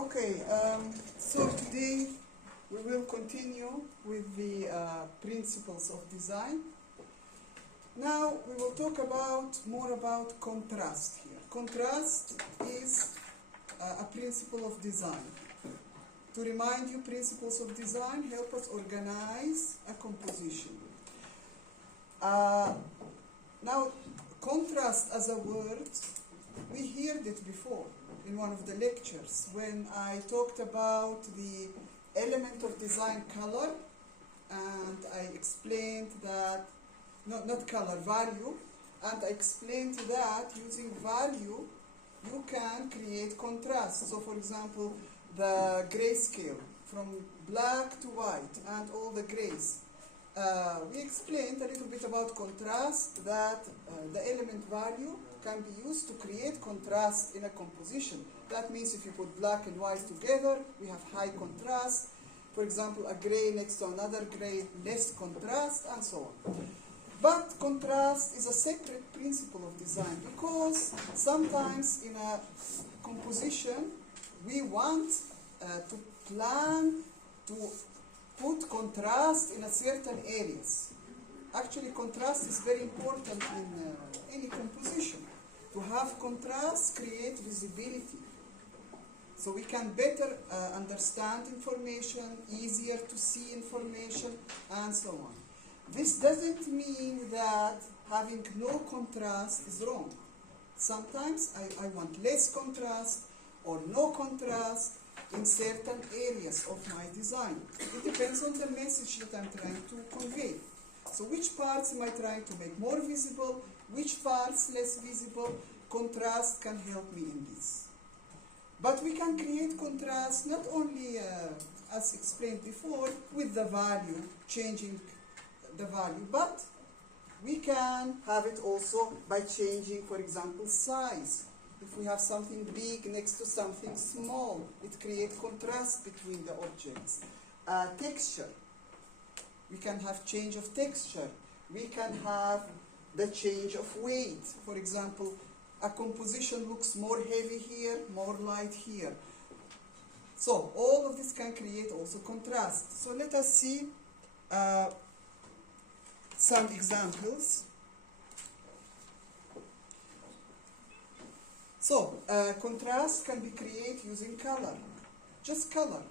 Okay, so today we will continue with the principles of design. Now we will talk more about contrast here. Contrast is a principle of design. To remind you, principles of design help us organize a composition. Now, contrast as a word, we heard it before in one of the lectures when I talked about the element of design, color, and I explained that, not color, value, and I explained that using value you can create contrast. So for example, the grayscale from black to white and all the grays. We explained a little bit about contrast, that the element value can be used to create contrast in a composition. That means if you put black and white together, we have high contrast. For example, a gray next to another gray, less contrast, and so on. But contrast is a separate principle of design because sometimes in a composition we want to plan to put contrast in a certain areas. Actually, contrast is very important in any composition. To have contrast create visibility. So we can better understand information, easier to see information, and so on. This doesn't mean that having no contrast is wrong. Sometimes I want less contrast or no contrast in certain areas of my design. It depends on the message that I'm trying to convey. So which parts am I trying to make more visible, which parts less visible? Contrast can help me in this. But we can create contrast not only, as explained before, with the value, changing the value, but we can have it also by changing, for example, size. If we have something big next to something small, it creates contrast between the objects. Texture. We can have change of texture. We can have the change of weight. For example, a composition looks more heavy here, more light here. So all of this can create also contrast. So let us see some examples. So, contrast can be created using color, just color.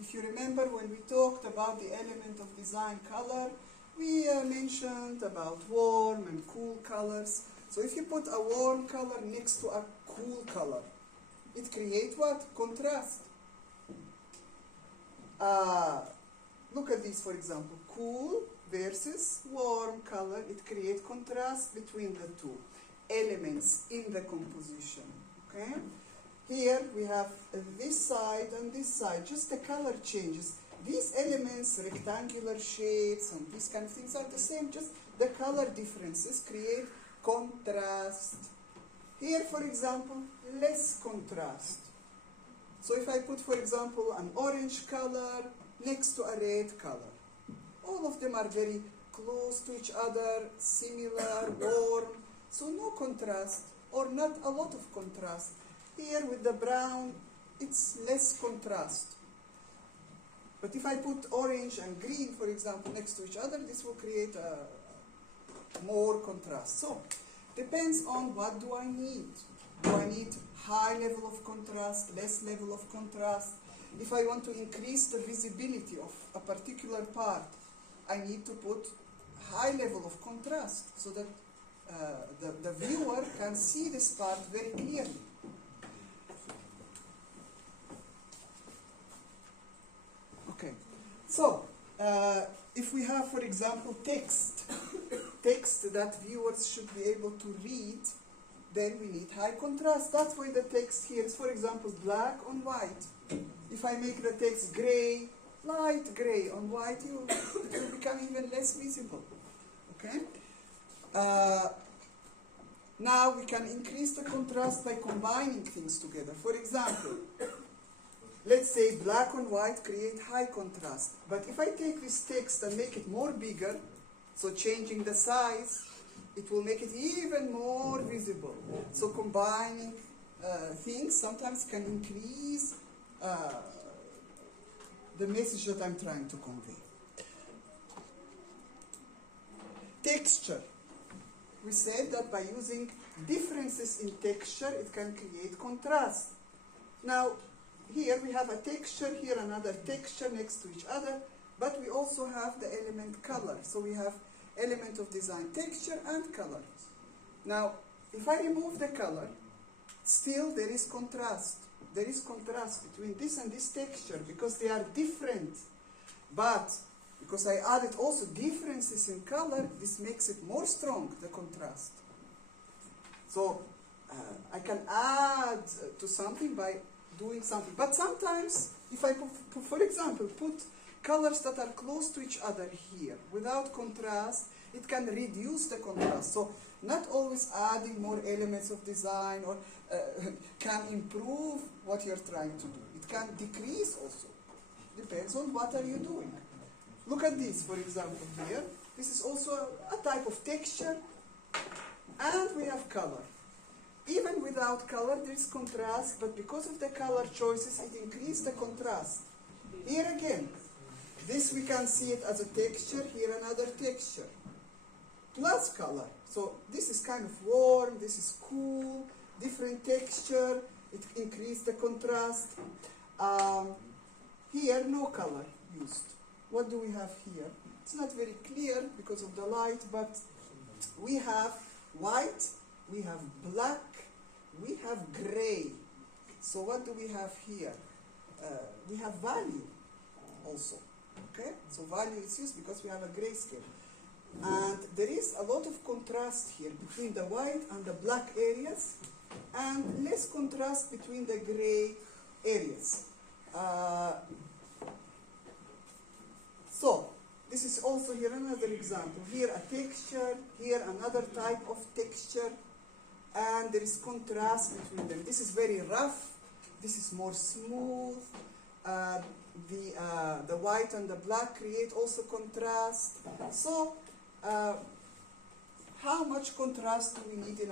If you remember when we talked about the element of design color, we mentioned about warm and cool colors. So if you put a warm color next to a cool color, it creates what? Contrast. Look at this, for example, cool versus warm color. It creates contrast between the two elements in the composition. Okay? Here we have this side and this side, just the color changes. These elements, rectangular shapes and these kind of things are the same, just the color differences create contrast. Here, for example, less contrast. So if I put, for example, an orange color next to a red color, all of them are very close to each other, similar, warm. So no contrast, or not a lot of contrast. Here with the brown, it's less contrast. But if I put orange and green, for example, next to each other, this will create more contrast. So, depends on what do I need. Do I need high level of contrast, less level of contrast? If I want to increase the visibility of a particular part, I need to put high level of contrast so that the viewer can see this part very clearly. Okay, so if we have, for example, text that viewers should be able to read, then we need high contrast. That's why the text here is, for example, black on white. If I make the text gray, light gray on white, it will become even less visible. Okay? Now we can increase the contrast by combining things together. For example, let's say black and white create high contrast. But if I take this text and make it more bigger, so changing the size, it will make it even more visible. So combining things sometimes can increase the message that I'm trying to convey. Texture. We said that by using differences in texture, it can create contrast. Now, here we have a texture, here another texture next to each other, but we also have the element color. So we have element of design, texture and color. Now, if I remove the color, still there is contrast. There is contrast between this and this texture because they are different. But because I added also differences in color, this makes it more strong, the contrast. So I can add to something by doing something. But sometimes, if I, for example, put colors that are close to each other here, without contrast, it can reduce the contrast. So not always adding more elements of design or can improve what you're trying to do. It can decrease also. Depends on what are you doing. Look at this, for example, here. This is also a type of texture. And we have color. Even without color, there is contrast, but because of the color choices, it increased the contrast. Here again, this we can see it as a texture, here another texture. Plus color. So this is kind of warm, this is cool, different texture, it increased the contrast. Here, no color used. What do we have here? It's not very clear because of the light, but we have white, we have black, we have gray. So what do we have here? We have value also. Okay? So value is used because we have a grayscale. And there is a lot of contrast here between the white and the black areas, and less contrast between the gray areas. So, this is also here another example. Here a texture, here another type of texture, and there is contrast between them. This is very rough, this is more smooth. The white and the black create also contrast. So, how much contrast do we need in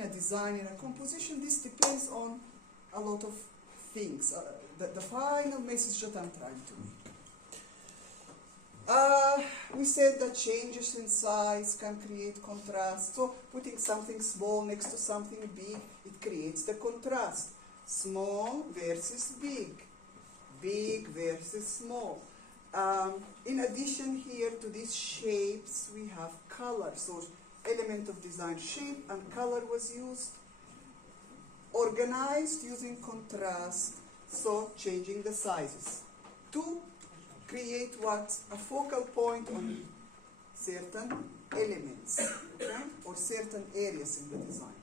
a design, in a composition? This depends on a lot of things. The final message that I'm trying to make. We said that changes in size can create contrast. So putting something small next to something big, it creates the contrast. Small versus big. Big versus small. In addition here to these shapes, we have color. So element of design, shape and color was used. Organized using contrast, so changing the sizes. To create what? A focal point on certain elements, okay? Or certain areas in the design.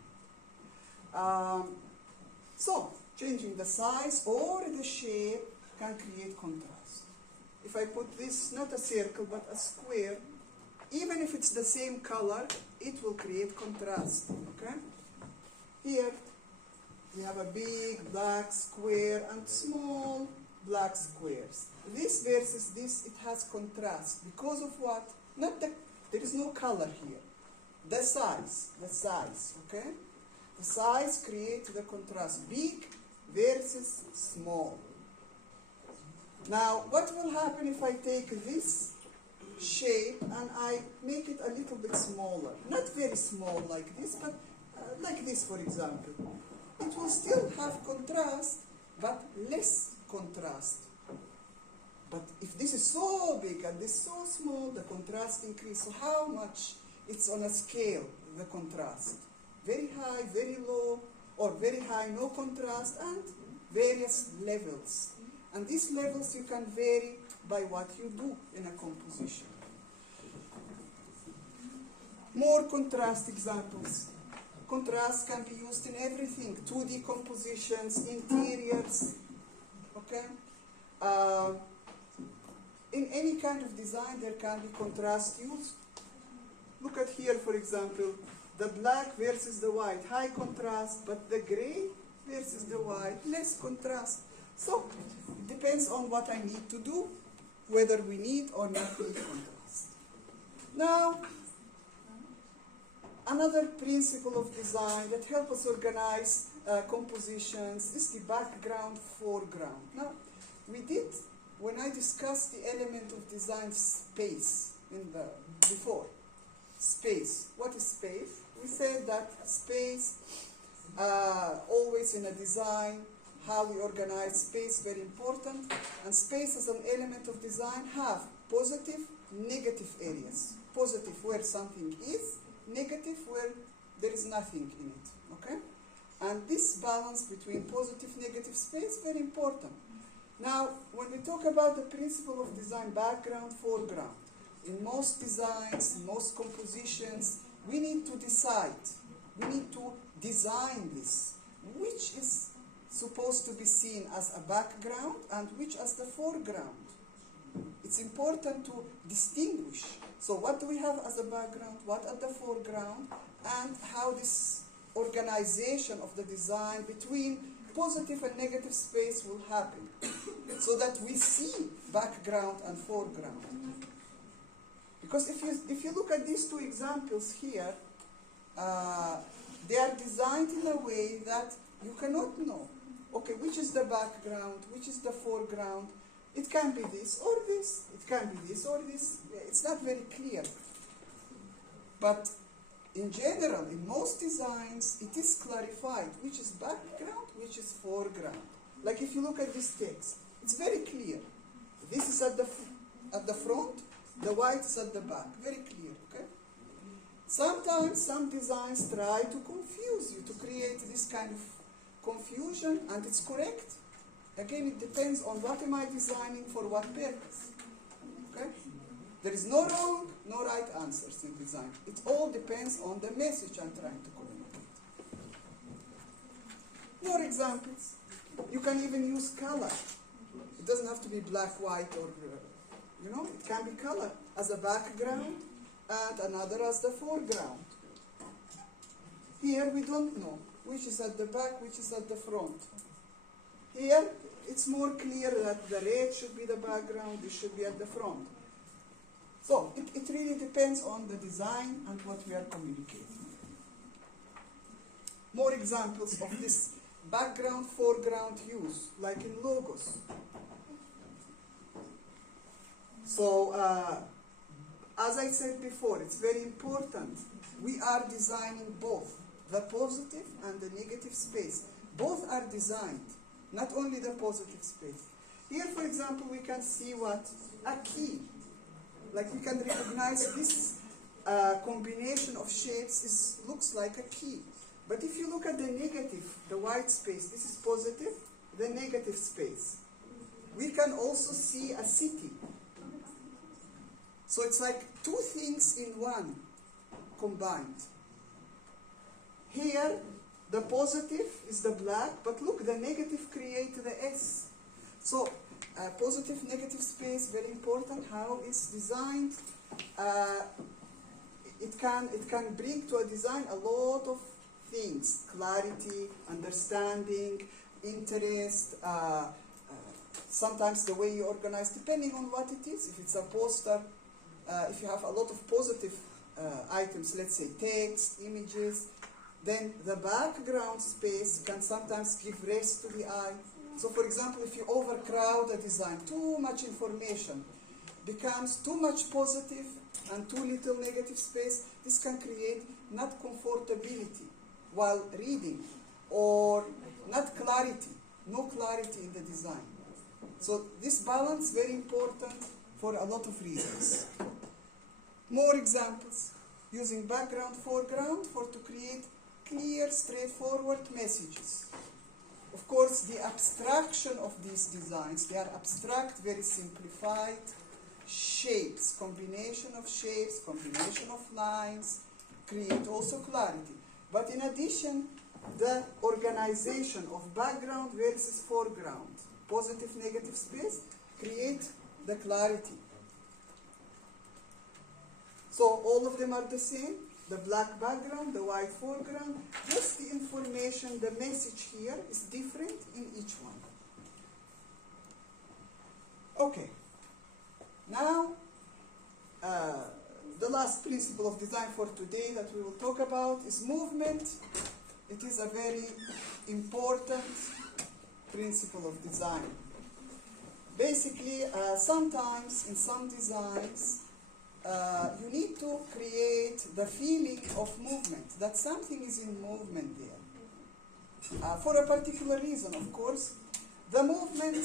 So, changing the size or the shape can create contrast. If I put this, not a circle, but a square, even if it's the same color, it will create contrast, okay? Here, we have a big black square and small black squares. This versus this, it has contrast. Because of what? There is no color here. The size, okay? The size creates the contrast. Big versus small. Now, what will happen if I take this shape and I make it a little bit smaller? Not very small like this, but like this, for example. It will still have contrast, but less contrast. But if this is so big and this so small, the contrast increases. So how much? It's on a scale, the contrast. Very high, very low, or very high, no contrast, and various levels. And these levels you can vary by what you do in a composition. More contrast examples. Contrast can be used in everything. 2D compositions, interiors, okay? In any kind of design, there can be contrast used. Look at here, for example, the black versus the white, high contrast, but the gray versus the white, less contrast. So, it depends on what I need to do, whether we need or not need contrast. Now, another principle of design that helps us organize compositions. This is the background, foreground. Now, we did, when I discussed the element of design space before, space. What is space? We said that space, always in a design, how we organize space, very important. And space as an element of design have positive, negative areas. Positive where something is, negative where there is nothing in it, okay? And this balance between positive, negative space, very important. Now, when we talk about the principle of design, background, foreground, in most designs, in most compositions, we need to decide, we need to design this, which is supposed to be seen as a background and which as the foreground. It's important to distinguish. So what do we have as a background, what at the foreground, and how this organization of the design between positive and negative space will happen, so that we see background and foreground. Because if you look at these two examples here, they are designed in a way that you cannot know, okay, which is the background, which is the foreground. It can be this or this, it can be this or this. It's not very clear. But in general, in most designs, it is clarified which is background, which is foreground. Like if you look at this text, it's very clear. This is at the front, the white is at the back. Very clear, okay? Sometimes some designs try to confuse you, to create this kind of confusion, and it's correct. Again, it depends on what am I designing for what purpose. Okay? There is no wrong, no right answers in design. It all depends on the message I'm trying to communicate. More examples. You can even use color. It doesn't have to be black, white, or, it can be color as a background and another as the foreground. Here we don't know which is at the back, which is at the front. Here, it's more clear that the red should be the background, this should be at the front. So, it really depends on the design and what we are communicating. More examples of this background, foreground use, like in logos. So, as I said before, it's very important. We are designing both the positive and the negative space. Both are designed. Not only the positive space. Here, for example, we can see what? A key. Like we can recognize this combination of shapes looks like a key. But if you look at the negative, the white space, this is positive, the negative space. We can also see a city. So it's like two things in one combined. Here, the positive is the black, but look, the negative creates the S. So, positive, negative space, very important. How it's designed. It can bring to a design a lot of things: clarity, understanding, interest. Sometimes the way you organize, depending on what it is. If it's a poster, if you have a lot of positive items, let's say text, images. Then the background space can sometimes give rest to the eye. So for example, if you overcrowd a design, too much information, becomes too much positive and too little negative space, this can create not comfortability while reading, or not clarity, no clarity in the design. So this balance, very important for a lot of reasons. More examples, using background, foreground to create clear, straightforward messages. Of course, the abstraction of these designs, they are abstract, very simplified. Shapes, combination of shapes, combination of lines, create also clarity. But in addition, the organization of background versus foreground, positive, negative space, create the clarity. So all of them are the same. The black background, the white foreground, just the information, the message here is different in each one. Okay. Now, the last principle of design for today that we will talk about is movement. It is a very important principle of design. Basically, sometimes in some designs, you need to create the feeling of movement, that something is in movement there. For a particular reason, of course. The movement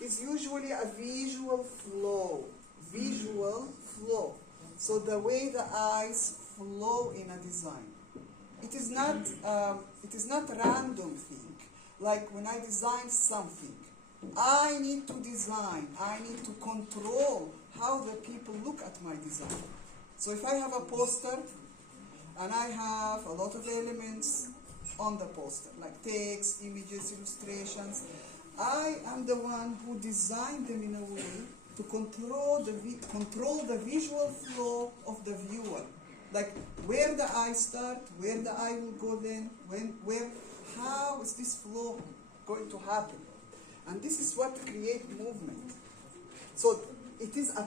is usually a visual flow. Visual flow. So the way the eyes flow in a design. It is not a random thing. Like when I design something, I need to design, I need to control how the people look at my design. So if I have a poster and I have a lot of elements on the poster, like text, images, illustrations, I am the one who designed them in a way to control the visual flow of the viewer. Like where the eye starts, where the eye will go then, how is this flow going to happen? And this is what creates movement. So it is a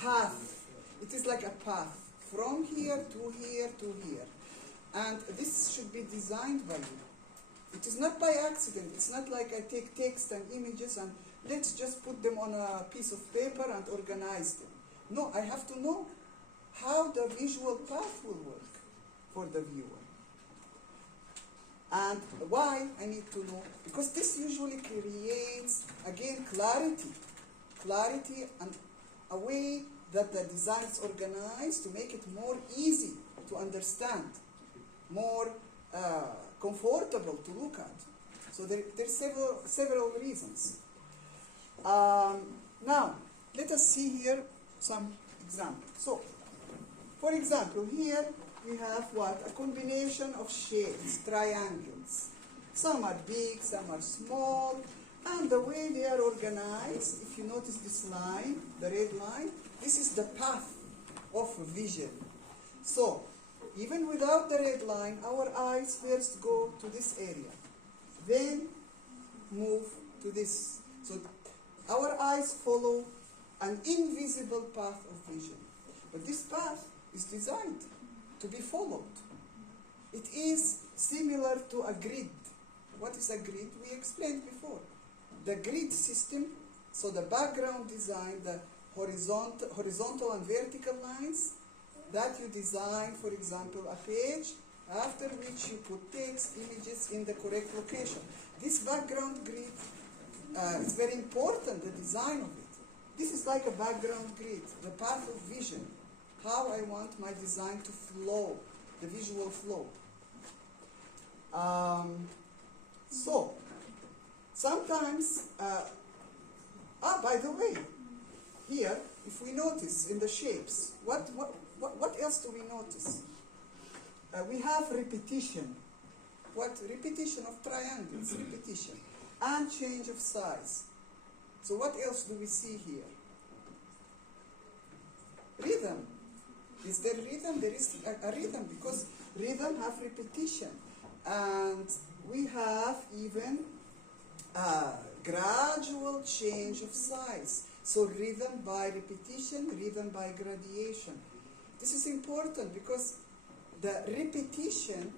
path. It is like a path from here to here to here. And this should be designed by you. It is not by accident. It's not like I take text and images and let's just put them on a piece of paper and organize them. No, I have to know how the visual path will work for the viewer. And why I need to know? Because this usually creates, again, clarity. Clarity and a way that the design is organized to make it more easy to understand, more comfortable to look at. So there's several reasons. Now, let us see here some examples. So, for example, here we have what? A combination of shapes, triangles. Some are big, some are small, and the way they are organized, if you notice this line, the red line, this is the path of vision. So, even without the red line, our eyes first go to this area, then move to this. So, our eyes follow an invisible path of vision. But this path is designed to be followed. It is similar to a grid. What is a grid? We explained before. The grid system, so the background design, the horizontal and vertical lines, that you design, for example, a page, after which you put text, images in the correct location. This background grid is very important, the design of it. This is like a background grid, the path of vision, how I want my design to flow, the visual flow. So, sometimes, by the way, here, if we notice in the shapes, what else do we notice? We have repetition. What? Repetition of triangles, repetition, and change of size. So what else do we see here? Rhythm. Is there rhythm? There is a rhythm, because rhythm have repetition. And we have even a gradual change of size. So rhythm by repetition, rhythm by gradation. This is important because the repetition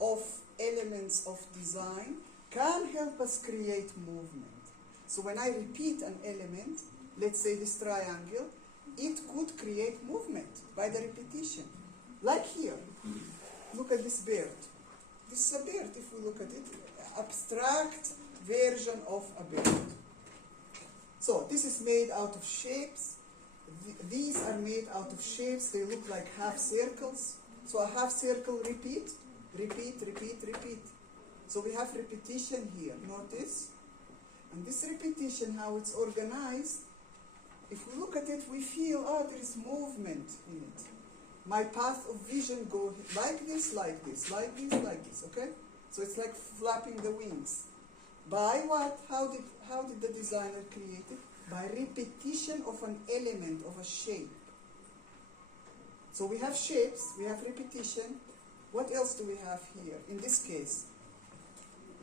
of elements of design can help us create movement. So when I repeat an element, let's say this triangle, it could create movement by the repetition. Like here, look at this bird. This is a bird, if we look at it, abstract version of a bird. So this is made out of shapes. These are made out of shapes. They look like half circles. So a half circle, repeat, repeat, repeat, repeat. So we have repetition here, notice. And this repetition, how it's organized, if we look at it, we feel, there is movement in it. My path of vision go like this, like this, like this, like this, okay? So it's like flapping the wings. By what? How did the designer create it? By repetition of an element, of a shape. So we have shapes, we have repetition. What else do we have here? In this case,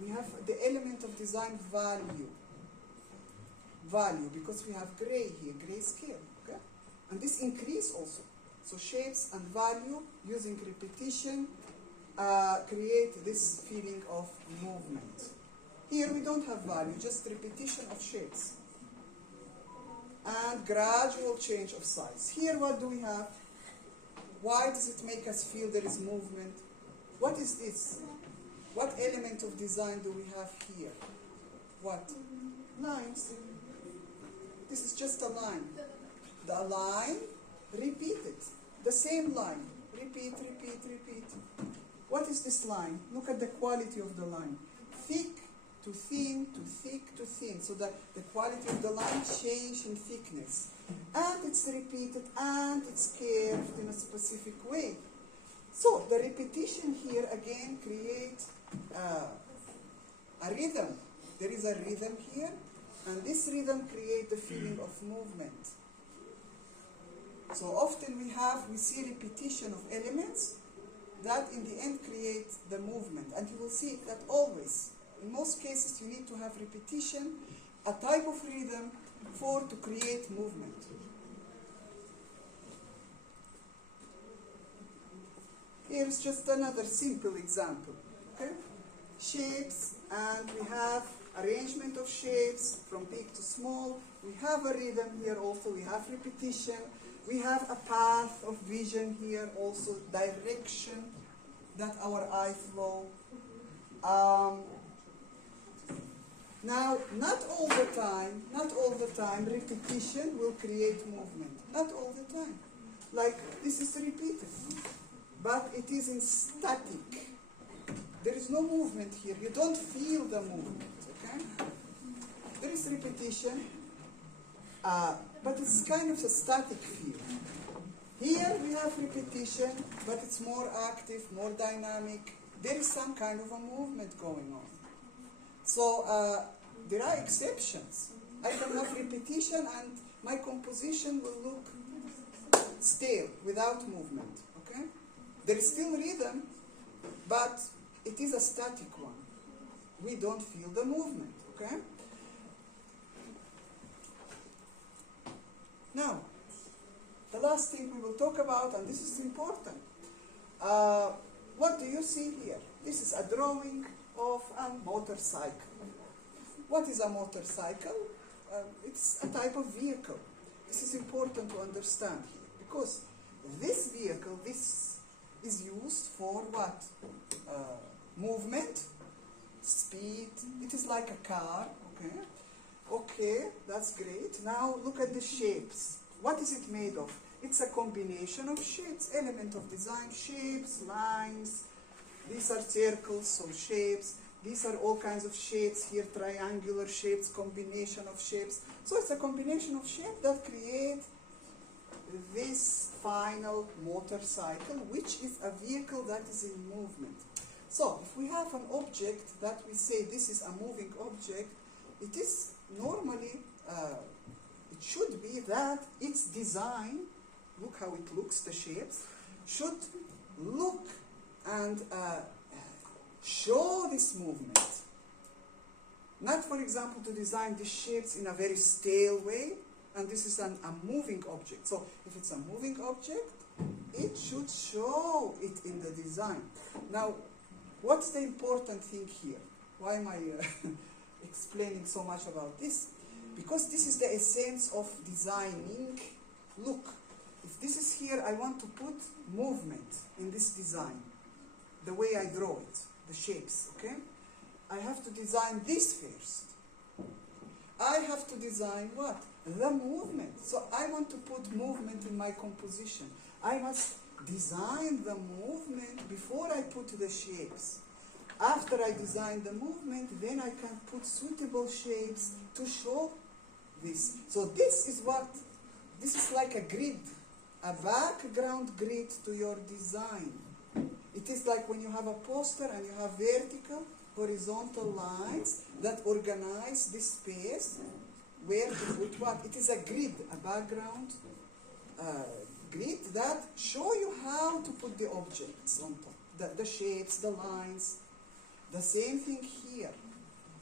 we have the element of design value. Value, because we have gray here, gray scale, okay? And this increase also. So shapes and value using repetition create this feeling of movement. Here we don't have value, just repetition of shapes and gradual change of size. Here what do we have? Why does it make us feel there is movement? What is this? What element of design do we have here? What? Lines. This is just a line. The line, repeat it. The same line. Repeat, repeat, repeat. What is this line? Look at the quality of the line. Thick to thin, to thick to thin. So that the quality of the line changes in thickness. And it's repeated and it's curved in a specific way. So the repetition here again creates a rhythm. There is a rhythm here, and this rhythm creates the feeling of movement. So often we see repetition of elements that in the end create the movement. And you will see that always. In most cases you need to have repetition, a type of rhythm to create movement. Here's just another simple example. Okay? Shapes, and we have arrangement of shapes from big to small. We have a rhythm here also, we have repetition. We have a path of vision here also, direction that our eye flow. Now, not all the time repetition will create movement. Not all the time. Like this is repeated, but it is in static. There is no movement here. You don't feel the movement, okay? There is repetition, but it's kind of a static feel. Here we have repetition, but it's more active, more dynamic. There is some kind of a movement going on. So there are exceptions. I can have repetition and my composition will look stale, without movement, okay? There is still rhythm, but it is a static one. We don't feel the movement, okay? Now, the last thing we will talk about, and this is important. What do you see here? This is a drawing of a motorcycle. What is a motorcycle? It's a type of vehicle. This is important to understand here, because this vehicle, this is used for what? Movement, speed. It is like a car, okay? Okay, that's great. Now look at the shapes. What is it made of? It's a combination of shapes, element of design, shapes, lines. These are circles, so shapes. These are all kinds of shapes here, triangular shapes, combination of shapes. So it's a combination of shapes that create this final motorcycle, which is a vehicle that is in movement. So if we have an object that we say this is a moving object, it is normally, it should be that its design, look how it looks, the shapes, should look and show this movement. Not, for example, to design these shapes in a very stale way, and this is a moving object. So if it's a moving object, it should show it in the design. Now, what's the important thing here? Why am I explaining so much about this? Because this is the essence of designing. Look, if this is here, I want to put movement in this design, the way I draw it, the shapes, okay? I have to design this first. I have to design what? The movement. So I want to put movement in my composition. I must design the movement before I put the shapes. After I design the movement, then I can put suitable shapes to show this. So this is like a grid, a background grid to your design. It is like when you have a poster and you have vertical, horizontal lines that organize this space where to put what. It is a grid, a background grid that show you how to put the objects on top, the shapes, the lines. The same thing here.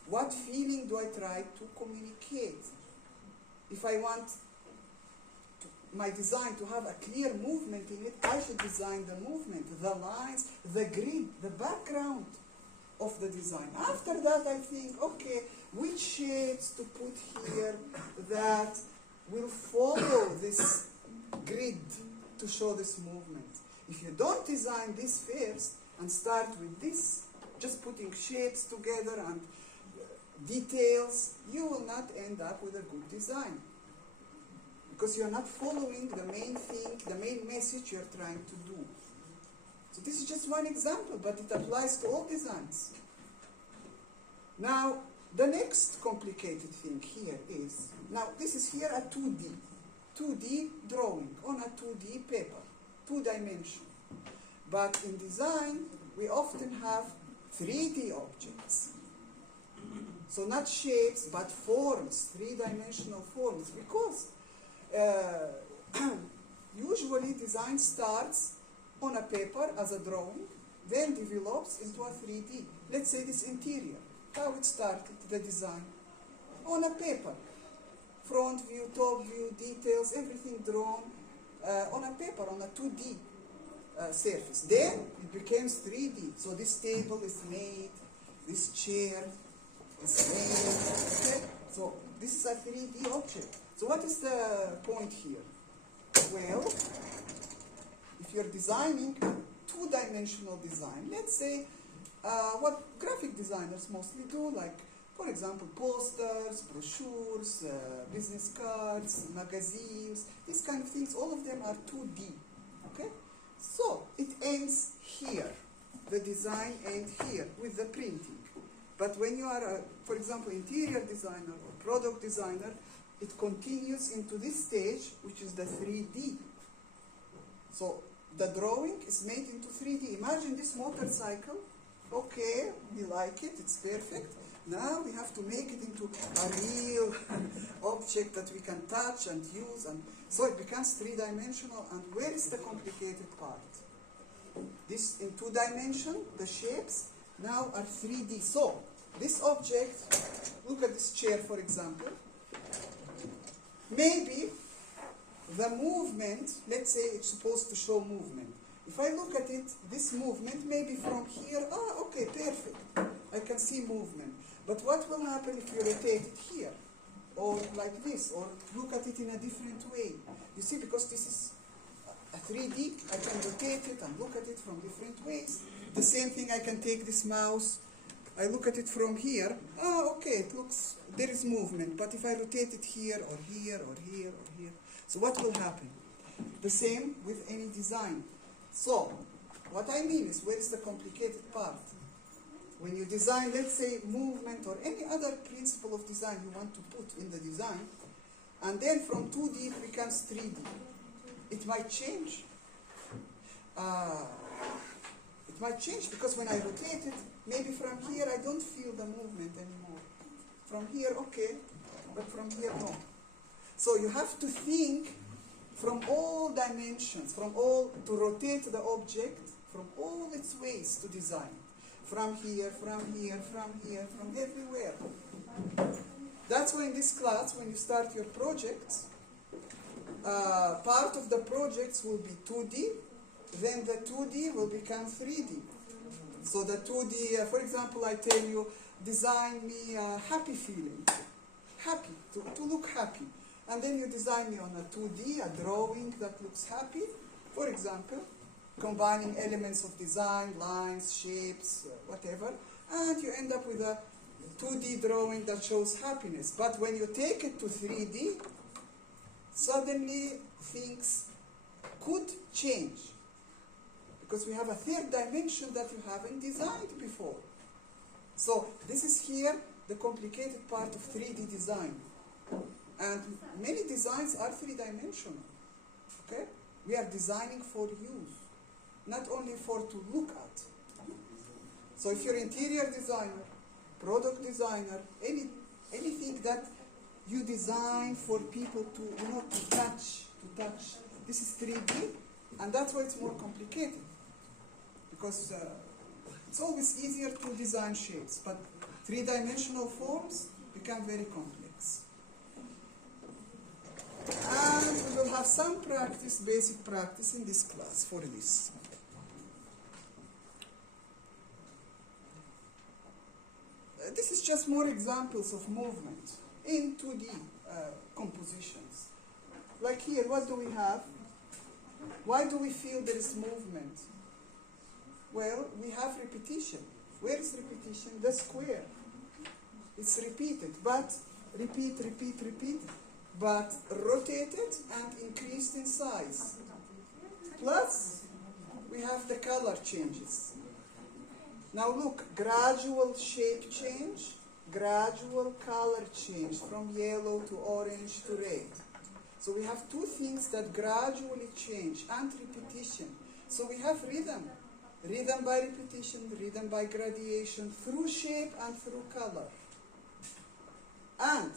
What feeling do I try to communicate? If I want my design to have a clear movement in it, I should design the movement, the lines, the grid, the background of the design. After that, I think, okay, which shapes to put here that will follow this grid to show this movement. If you don't design this first and start with this, just putting shapes together and details, you will not end up with a good design. Because you're not following the main thing, the main message you're trying to do. So this is just one example, but it applies to all designs. Now, the next complicated thing here is, now this is here a 2D drawing on a 2D paper, 2 dimension. But in design, we often have 3D objects. So not shapes, but forms, 3-dimensional forms, because usually design starts on a paper as a drawing, then develops into a 3D. Let's say this interior, how it started, the design, on a paper. Front view, top view, details, everything drawn on a paper, on a 2D surface. Then it becomes 3D. So this table is made, this chair is made, okay? So this is a 3D object. So what is the point here? Well, if you're designing 2-dimensional design, let's say what graphic designers mostly do, like, for example, posters, brochures, business cards, magazines, these kind of things, all of them are 2D, okay? So it ends here. The design ends here with the printing. But when you are, for example, interior designer or product designer, it continues into this stage, which is the 3D. So the drawing is made into 3D. Imagine this motorcycle. Okay, we like it, it's perfect. Now we have to make it into a real object that we can touch and use. And so it becomes 3-dimensional. And where is the complicated part? This in 2 dimension, the shapes now are 3D. So this object, look at this chair, for example. Maybe the movement, let's say it's supposed to show movement. If I look at it, this movement, maybe from here, okay, perfect. I can see movement. But what will happen if you rotate it here? Or like this, or look at it in a different way? You see, because this is a 3D, I can rotate it and look at it from different ways. The same thing, I can take this mouse, I look at it from here, okay, it looks, there is movement, but if I rotate it here, or here, or here, or here, so what will happen? The same with any design. So, what I mean is, where is the complicated part? When you design, let's say, movement or any other principle of design you want to put in the design, and then from 2D it becomes 3D. It might change. It might change because when I rotate it, maybe from here I don't feel the movement anymore. From here, okay, but from here, no. So you have to think from all dimensions, to rotate the object from all its ways to design. From here, from here, from here, from everywhere. That's why in this class, when you start your projects, part of the projects will be 2D, then the 2D will become 3D. So the 2D, for example, I tell you, design me a happy feeling. Happy, to look happy. And then you design me on a 2D, a drawing that looks happy, for example, combining elements of design, lines, shapes, whatever, and you end up with a 2D drawing that shows happiness. But when you take it to 3D, suddenly things could change, because we have a 3rd dimension that you haven't designed before. So this is here the complicated part of 3D design. And many designs are 3-dimensional. Okay? We are designing for use, not only for to look at. So if you're interior designer, product designer, anything that you design for people to, to touch, this is 3D, and that's why it's more complicated. Because it's always easier to design shapes, but 3-dimensional forms become very complex. And we will have some practice, basic practice in this class for this. This is just more examples of movement in 2D compositions. Like here, what do we have? Why do we feel there is movement? Well, we have repetition. Where is repetition? The square. It's repeated, but repeat, but rotated and increased in size. Plus, we have the color changes. Now look, gradual shape change, gradual color change from yellow to orange to red. So we have two things that gradually change, and repetition. So we have rhythm. Rhythm by repetition, rhythm by gradation, through shape and through color. And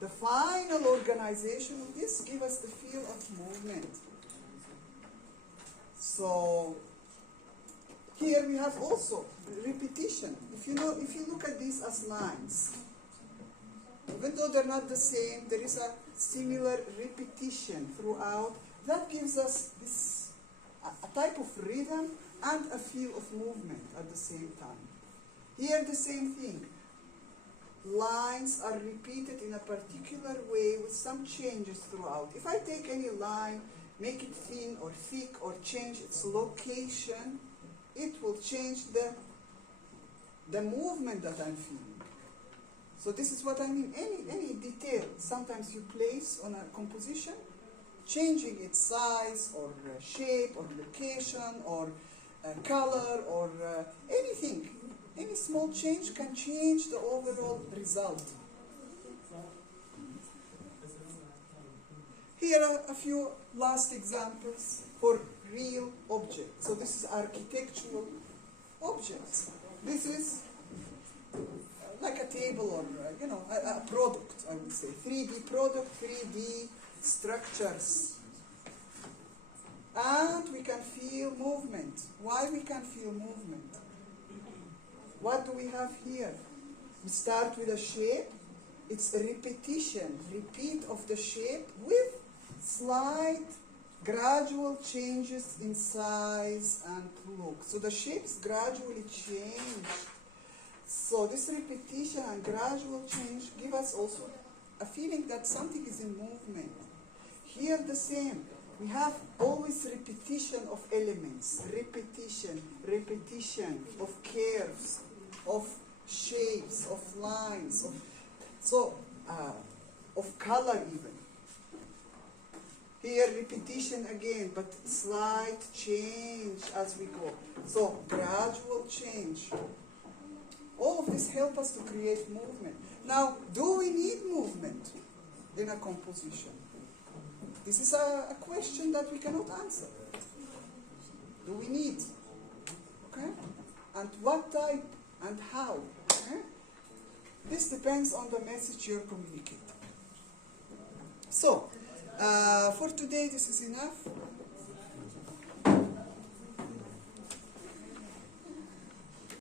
the final organization of this gives us the feel of movement. So here we have also repetition. If you look at these as lines, even though they're not the same, there is a similar repetition throughout. That gives us this a type of rhythm and a feel of movement at the same time. Here the same thing. Lines are repeated in a particular way with some changes throughout. If I take any line, make it thin or thick, or change its location, it will change the movement that I'm feeling. So this is what I mean. Any detail sometimes you place on a composition, changing its size or shape or location or color or anything. Any small change can change the overall result. Here are a few last examples for real objects. So this is architectural objects. This is like a table or a product, I would say. 3D product, 3D structures. And we can feel movement. Why we can feel movement? What do we have here? We start with a shape. It's a repetition, repeat of the shape with slight gradual changes in size and look. So the shapes gradually change. So this repetition and gradual change give us also a feeling that something is in movement. Here the same. We have always repetition of elements, repetition of curves, of shapes, of lines, of color even. Here repetition again, but slight change as we go. So gradual change. All of this helps us to create movement. Now, do we need movement in a composition? This is a question that we cannot answer. Do we need? Okay? And what type and how? Okay? This depends on the message you're communicating. So, for today this is enough.